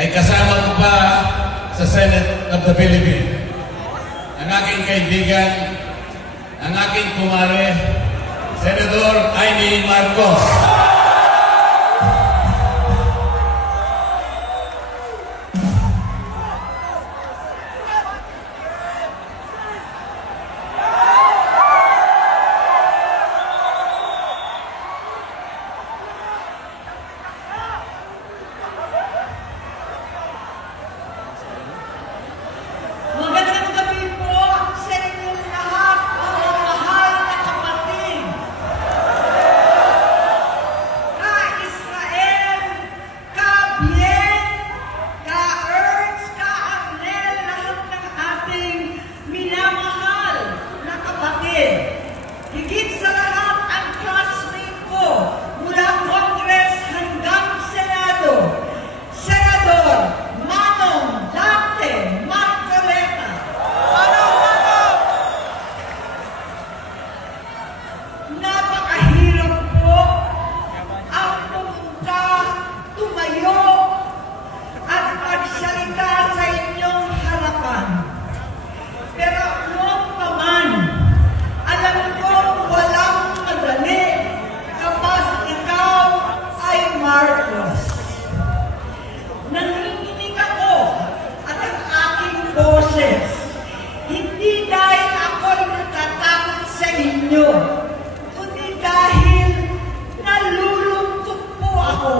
ay kasama ko pa sa Senate of the Philippines. Ang aking kaibigan, ang aking kumare, Senador Amy Marcos. Magandang gabi po sa inyong lahat, mga mahal na kapatid. Ka-Israel, ka-Bien, ka-Ernst, ka-Arnel, lahat ng ating minamahal na kapatid. Higit sa lahat ang classmate ko mula Congress hanggang Senado, Senador Manong Dante Marcoleta. Napakahirap po ang pumunta, tumayo, at magsalita sa inyong harapan. Pero noon pa man, alam ko walang madali kapag ikaw ay Marcos. Nanginginig ako at ang aking boses, hindi dahil ako'y natatakot sa inyo, kundi dahil nalulungkot po ako.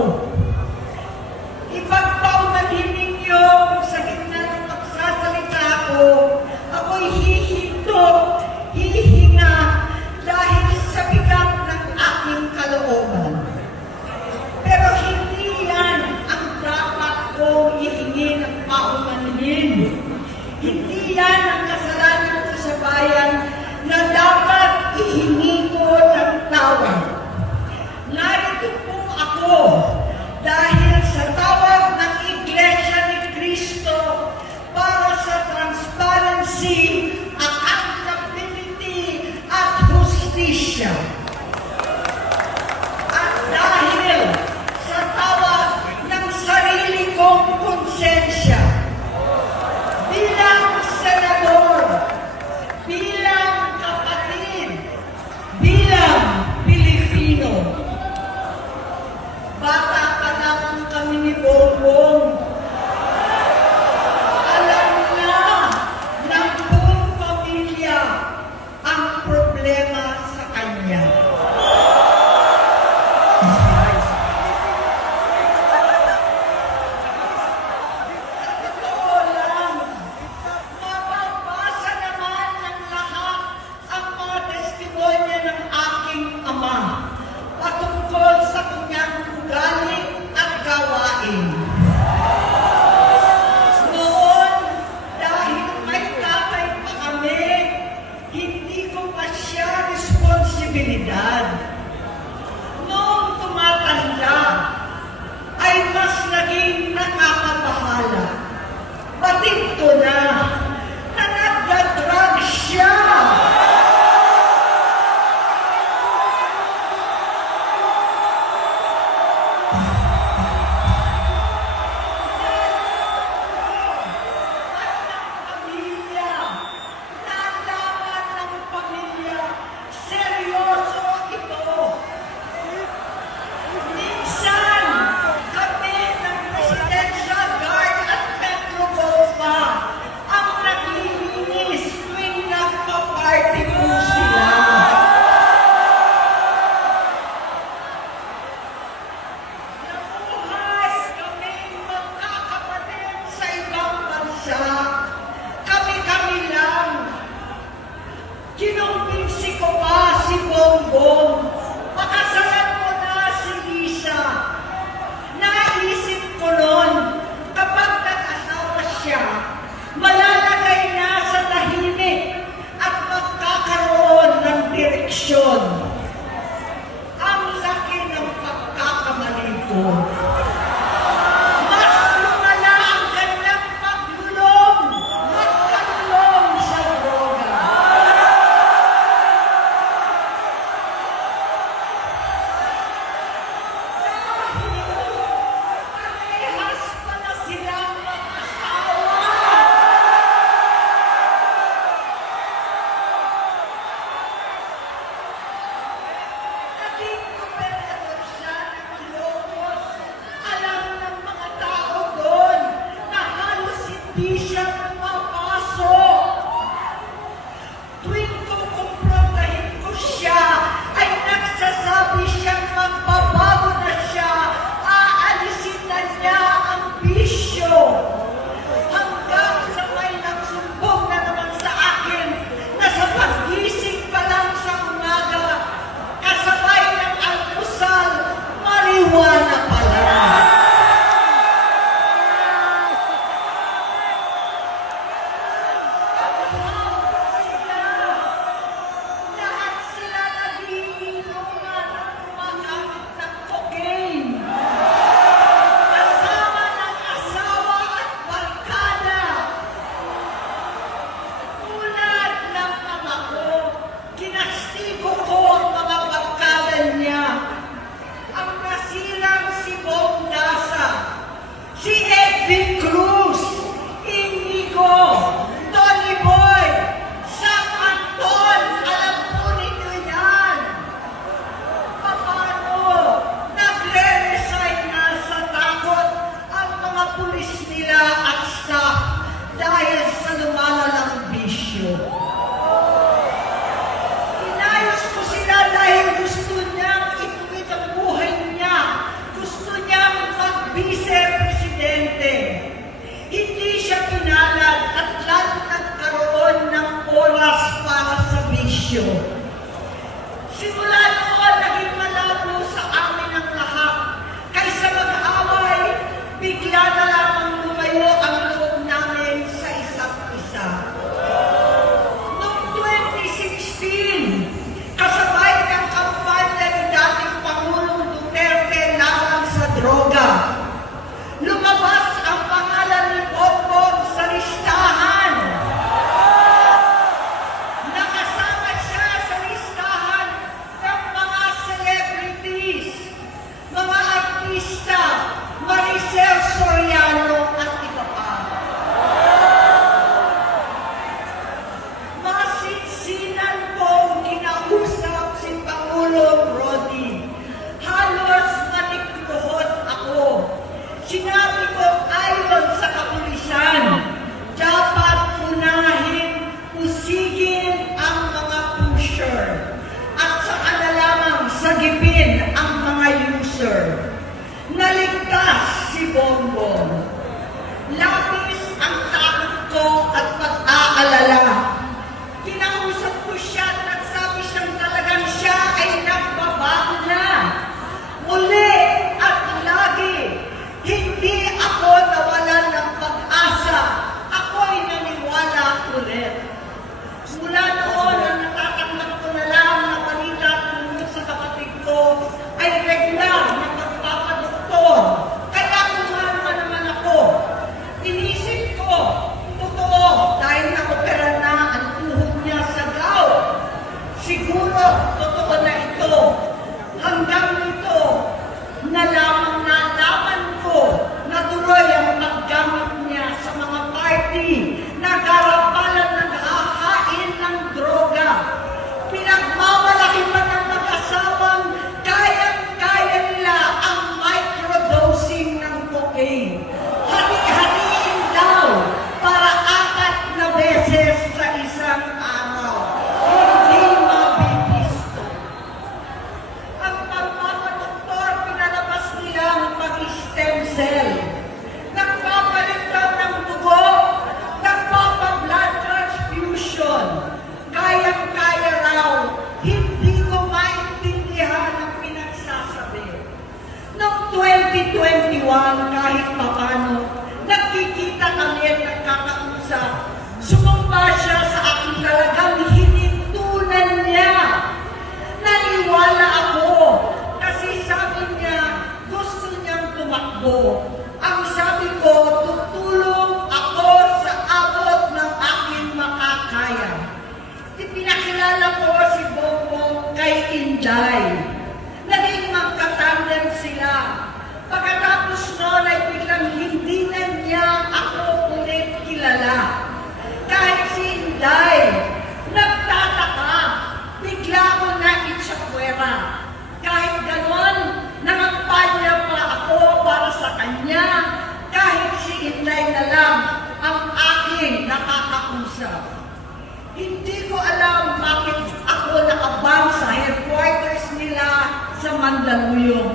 Pangilinyong.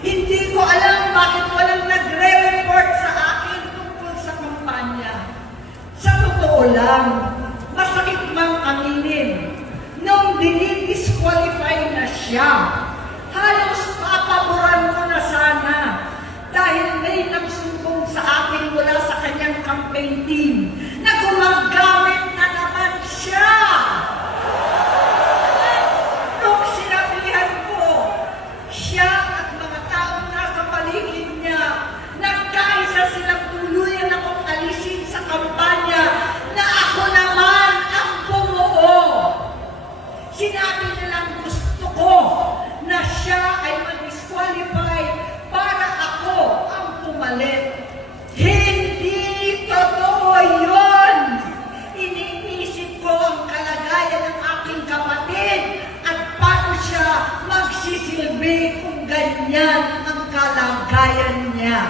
Hindi ko alam bakit walang nagre-report sa akin tungkol sa kampanya. Sa totoo lang, masakit mang aminin, nung dinidisqualify na siya, halos papaboran ko na sana dahil may nagsumbong sa akin mula sa kanyang campaign team na gumagamit na naman siya. Nung sinabihan ko, siya at mga taong nasa paligid niya, nagkaisa silang tuluyan akong alisin sa kampanya na ako naman ang bumuo. Sinabi nilang gusto ko na siya ay mag-disqualify para ako ang pumalit. Hindi totoo yun! Iniisip ko ang kalagayan ng aking kapatid at paano siya magsisilbi kung ganyan ang kalagayan niya.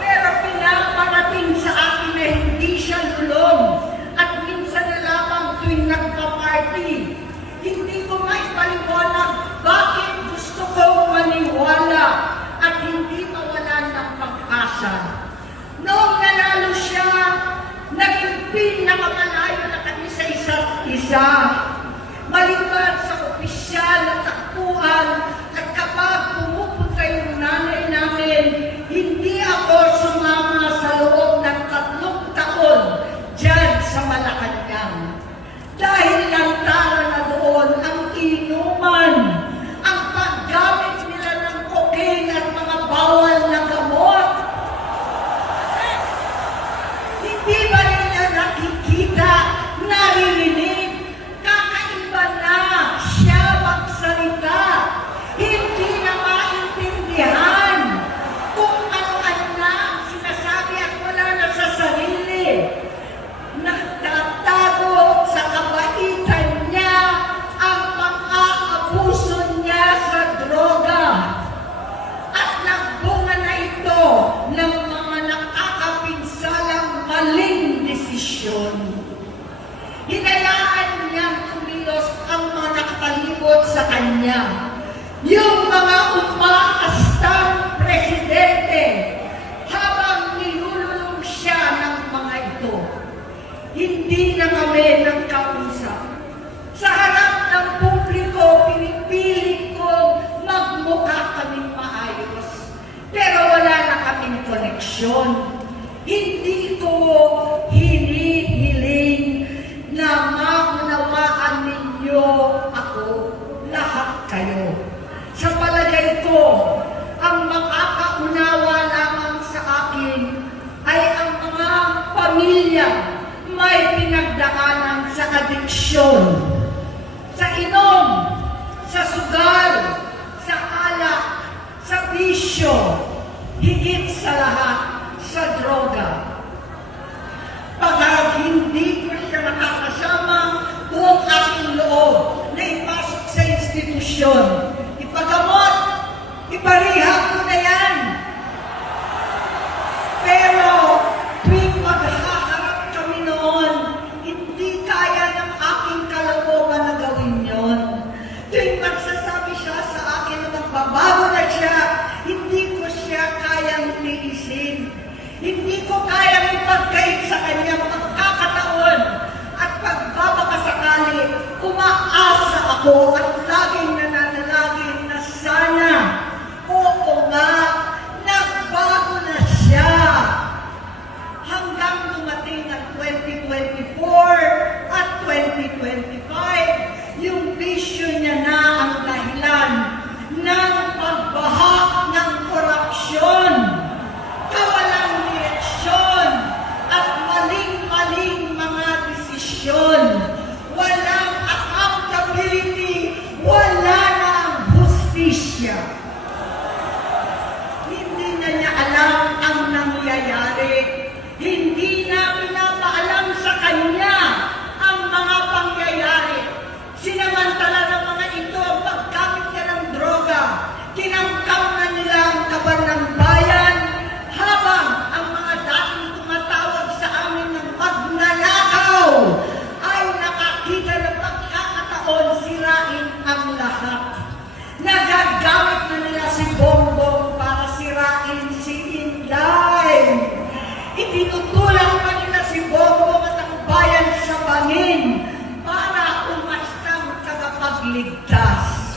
Pero pinaparating sa akin na hindi siya lulong at minsan na lamang tuwing nagpa-party. Hindi ko maipaliwanag bakit gusto kong maniwala at hindi mawalan ng pag-asa. Noong nanalo siya, naging pinakamalayo na kami sa isa't isa. Maliban sa opisyal na takbuhan at kapag pumupunta yung nanay namin, hindi ako sumama sa loob ng 3 taon dyan sa Malacanang. Dahil lantaran na doon ang inuman, ang paggamit nila ng cocaine at mga bawal na gamot. Hindi ba nila nakikita, naririnig, kakaiba na siya magsalita, hindi na maintindihan kung ano-ano na sinasabi at wala na sa sarili. Nagtatago sa kabaitan niya ang pang-aabuso niya sa droga. At nagbunga na ito ng mga nakakapinsalang maling desisyon. Hinayaan niyang kumilos ang mga nakatalibot sa kanya. Yung mga umaastang presidente habang nilululong siya ng mga ito. Hindi na kami nagkausap. Sa harap ng publiko, pinipilit kong magmukha kaming maayos. Pero wala na kaming koneksyon. Hindi ko hinihiling na maunawaan ninyo ako, lahat kayo. Sa palagay ko, ang makakaunawa lamang sa akin ay ang mga pamilya may pinagdaanan sa adiksyon, sa inom, sa sugal, sa alak, sa bisyo, higit sa lahat, sa droga. Pagkat hindi ko siya nakakasama kung aking loob na ipasok sa institusyon, ipagamot, iparihab ko na yan. Pero tuwing maghaharap kami noon, hindi kaya ng aking kalooban na gawin yon. Tuwing magsasabi siya sa akin na magbabago na siya, hindi ko siya kayang iniisin. Hindi ko kayang ipagkait sa kanya pagkakataon at pagbabakasakali, umaasa ako at laging nananalangin na sana, oo nga, nagbago na siya. Hanggang dumating ang 2024 at 2025, yung bisyo niya na ang dahilan ng pagbahak ng korupsyon, kawalang direksyon, at maling-maling mga desisyon. Walang accountability, wala iligtas.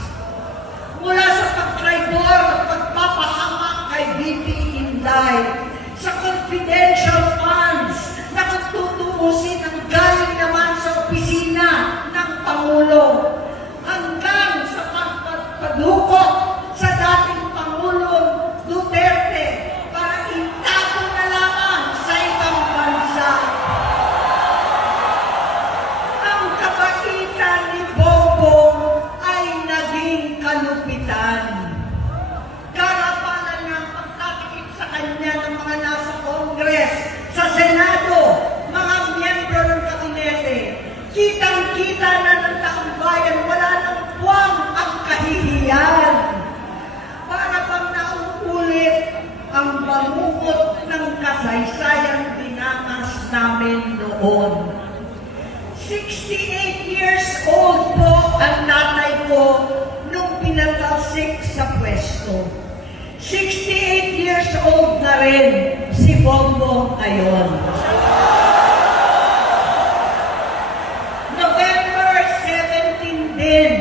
Mula sa pagtraidor at pagpapahamak kay VP Inday, sa confidential funds na kung tutuusin ang galing naman sa opisina ng Pangulo, hanggang sa pagpadukot sa dating Pangulong Duterte para itago na lamang sa ibang bansa. Ang kabaitan ni Bongbong ay naging kalupitan. Karapalan ng pagtatakip sa kanya ng mga nasa Congress, sa Senado, mga miyembro ng kabinete. Kitang-kita na ng taong bayan, wala nang puwang ang kahihiyan. Para bang nauulit ang bangungot ng kasaysayang dinanas namin noon. 68 years old po ang tatay ko nung pinatalsik sa pwesto. 68 years old na rin si Bongbong ngayon. November 17 din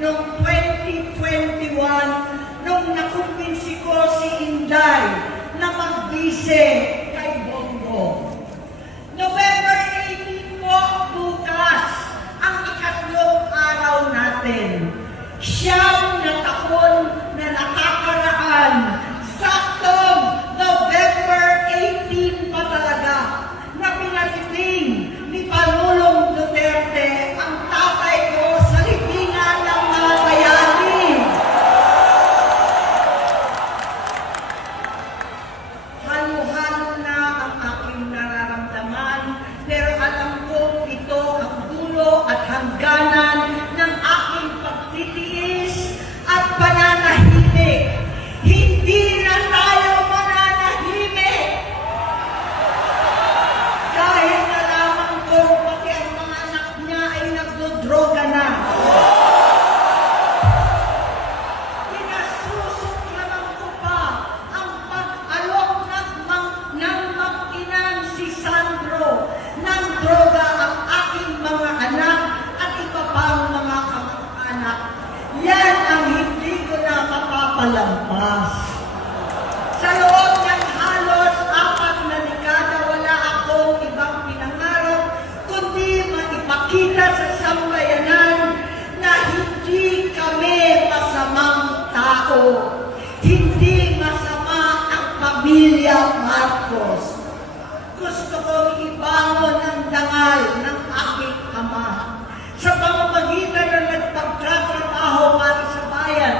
nung 2021 nung nakumbinsi ko si Inday na magbise kay Bongbong. November 18 po bukas ang ikatlong araw natin. Siyam na taon na nakakaraan. Saktong November 18 pa talaga na pinatiting ni Pangulong Duterte ang tatay ko sa libingan ng mga bayani. Halo-halo na ang aking nararamdaman, pero alam ko ito ang dulo at hangganan ng aking pagtitiis at pananahimik. Hindi na tayo mananahimik! Dahil nalaman ko pati ang mga anak niya ay nagdodroga na. Pinasusuklaman ko pa ang pag-alok ng mag-inang si Sandro ng droga ang aking mga anak at iba pang mga kamag-anak. Yan ang hindi ko na mapapalampas. Sa loob ng halos 4 na dekada, wala akong ibang pinangarap kundi maipakita sa sambayanan na hindi kami masamang tao. Hindi masama ang pamilya Marcos. Gusto kong ibangon ang dangal ng aking ama. Sa pamamagitan ng nagpagtatrabaho para sa bayan,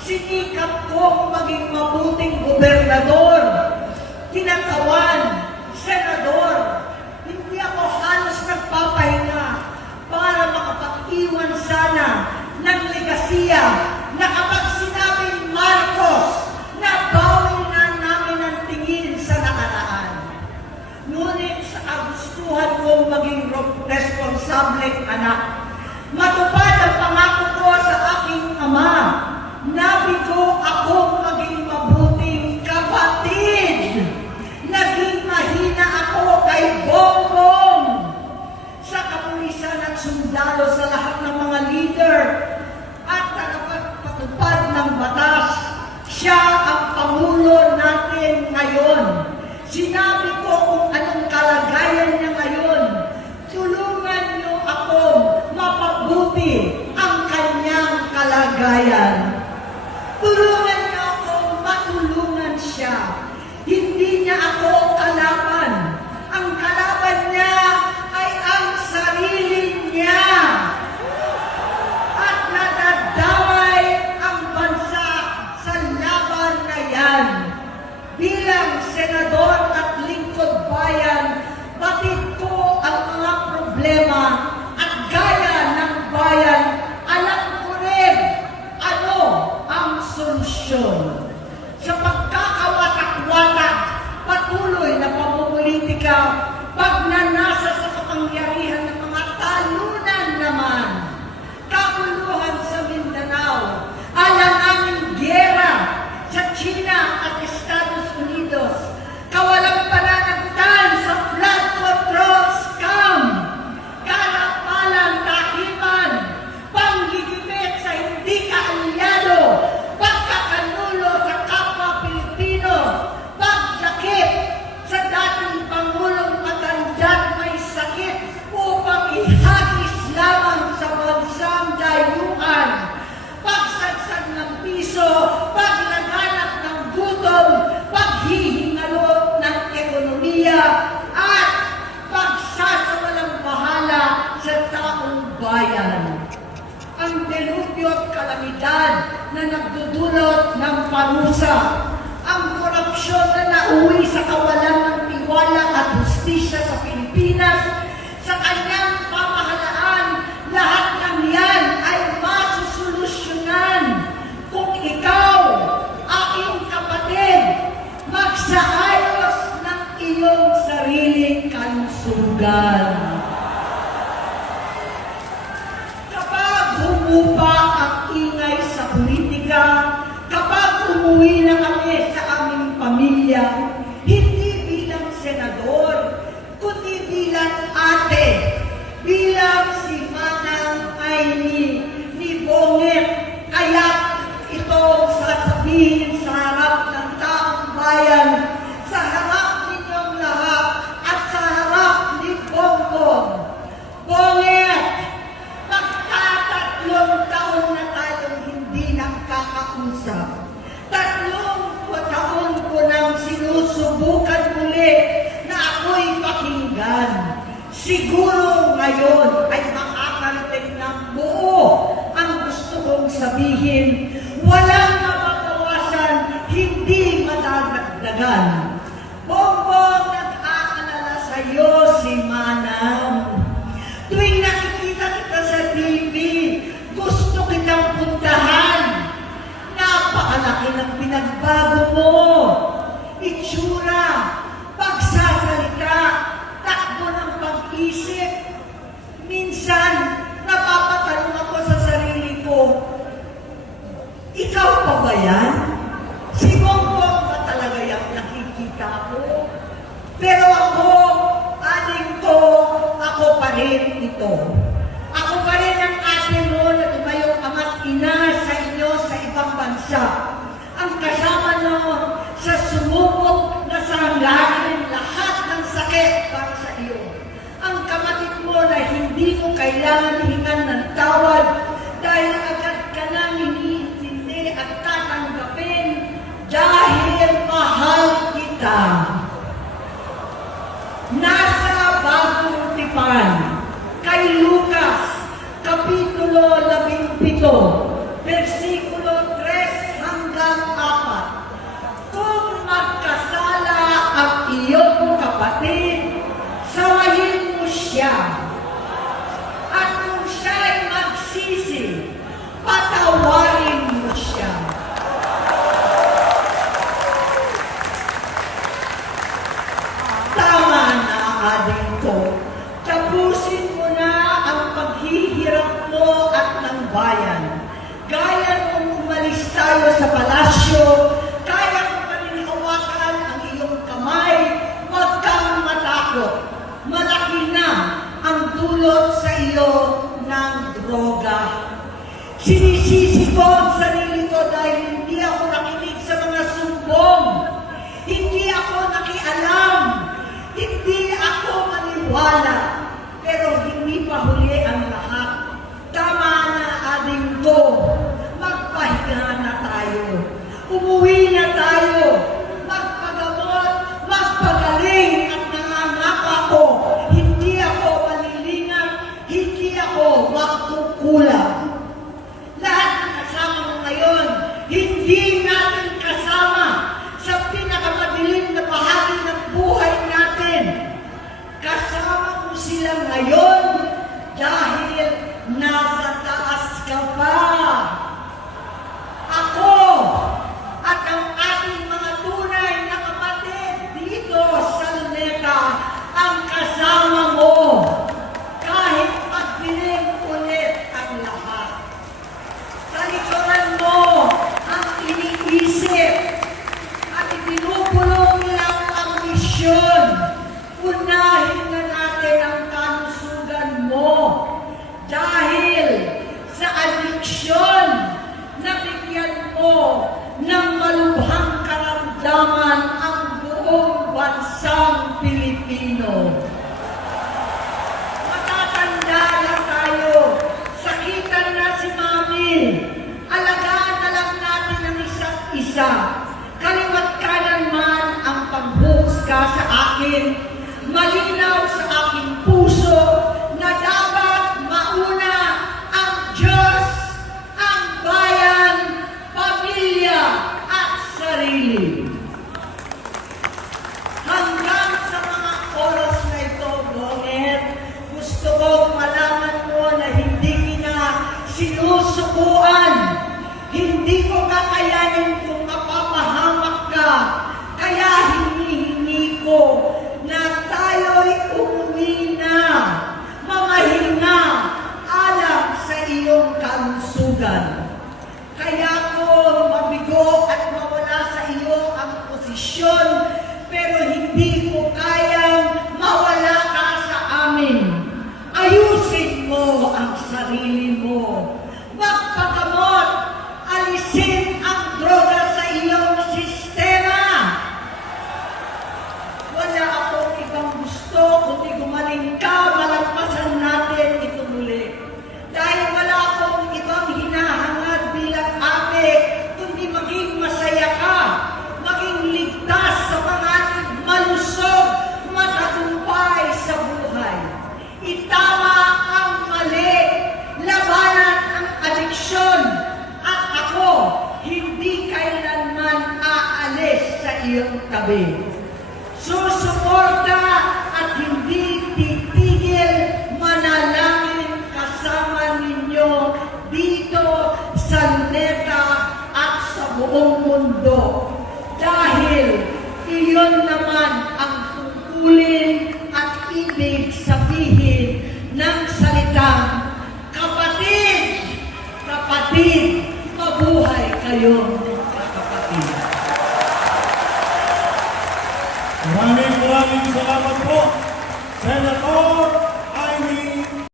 sinikap kong maging mabuting gobernador, tinatawan, senador. Hindi ako halos nagpapahinga para makapag-iwan sana ng legasiya na kapag sinabing Marcos, nabawi na namin ang tingin sa nakaraan. Ngunit sa kagustuhan kong maging responsableng anak, matupad ang pangako ko sa aking ama, nabigo akong maging mabuting kapatid. Naging mahina ako kay Bongbong. Sa kapulisan at sundalo, sa lahat ng mga leader at tagapagpatupad ng batas, siya ang Pangulo natin ngayon. Sinabi ko kung anong kalagayan niya ngayon. Tulungan niyo akong mapabuti ang kanyang kalagayan. Tulungan niyo akong matulungan siya. Hindi niya ako kalaban. Ang kalaban niya ay ang sarili niya. At nadadamay ang bansa sa laban na yan. Bilang senador at lingkod bayan, batid ko ang mga problema at gaya ng bayan, alam ko rin ano ang solusyon. Sa pagkakawatak-watak, patuloy na pamumulitika, pagnanasa sa kapangyarihan ng mga talunan naman, kaguluhan sa Mindanao, alanganing giyera sa China at Estados Unidos, parusa. Ang korupsyon na nauwi sa kawalan ng tiwala at hustisya sa Pilipinas, sa kanyang pamahalaan, lahat ng yan ay masusolusyonan kung ikaw, aking kapatid, magsaayos ng iyong sariling kalusugan. Kapag humupa ang ingay sa politika, kapag umuwi na kami sa aming pamilya, hindi bilang senador, kundi bilang ate, bilang si Manang Aimee ni Bonget, kaya ito sasabihin sa harap ng taong bayan, sa harap ninyong lahat, at sa harap ni Bongbong. Bonget, magtatatlong taon na tayong hindi nakakausap. 3 taon ko nang sinusubukan muli na ako'y pakinggan. Siguro ngayon ay makakarating ng buo ang gusto kong sabihin. Walang mababawasan, hindi madadagdagan. Bongbong, nag-aalala sa'yo si Manang. Tuwing nakikita kita sa TV, gusto kitang puntahan. Napakalaki ng pinagbago mo. Itsura, pagsasalita, takbo ng pag-isip. Minsan, napapatanong ako sa sarili ko, ikaw pa ba yan? Si Bongbong ba talaga yung nakikita ko? Pero ako, aling ko, ako pa rin ito. Ako pa rin ang ate mo na tumayong ama't ina sa inyo sa ibang bansa. Ang kasama nyo sa sumubok na sanglarin lahat ng sakit para sa iyo. Ang kapatid mo na hindi mo kailangan hingan ng tawad dahil agad ka nang iniintindi at tatanggapin dahil mahal kita. Nasa Bagong Tipan, kay Lucas, Kapitulo 17, versikulo 3 hanggang 4. Kung magkasala ang iyong kapatid, sawayin mo siya. At kung siya'y magsisi, patawarin mo siya. Tama na, ading ko. Tapusin mo na ang paghihirap mo at ng bayan. Gaya nung umalis tayo sa palasyo, kaya mo pa rin hawakan ang iyong kamay, huwag kang matakot. Malaki na ang dulot sa iyo ng droga. Sinisisi ko ang sarili ko dahil hindi ako nakinig sa mga sumbong. Hindi ako nakialam. Hindi ako maniwala. Pero hindi pa huli ang lahat. Tama na, ading ko. Magpahinga na tayo. Umuwi na tayo. Magpagamot, magpagaling at nangangako ako. Hindi ako malilingan, hindi ako magkukulang. Lahat ng kasama mo ngayon, hindi natin kasama sa pinakamadilim na bahagi ng buhay natin. Kasama mo sila ngayon dahil nasa taas ka pa. Ako at ang ating mga tunay na kapatid dito sa Luneta ang kasama mo. Kahit magdilim ulit ang lahat. Sa likuran mo ang iniisip at ibinubulong lang ang misyon. Unahin na natin ang kalusugan mo dahil sa adiksyon na bigyan mo ng malubhang karamdaman ang buong bansang Pilipino. Matatanda na tayo, sakitan na si Mami, alagaan na lang natin ang isa't isa. Kaliwat kanan man ang panghuhusga sa akin, malinaw sa aking puso na dapat mauna ang Diyos, ang bayan, pamilya, at tabi. Susuporta at hindi titigil manalangin kasama ninyo dito sa NECA at sa buong mundo. Dahil iyon naman ang tungkulin at ibig sabihin ng salitang kapatid, kapatid, mabuhay kayo, kapatid. Maraming salamat po.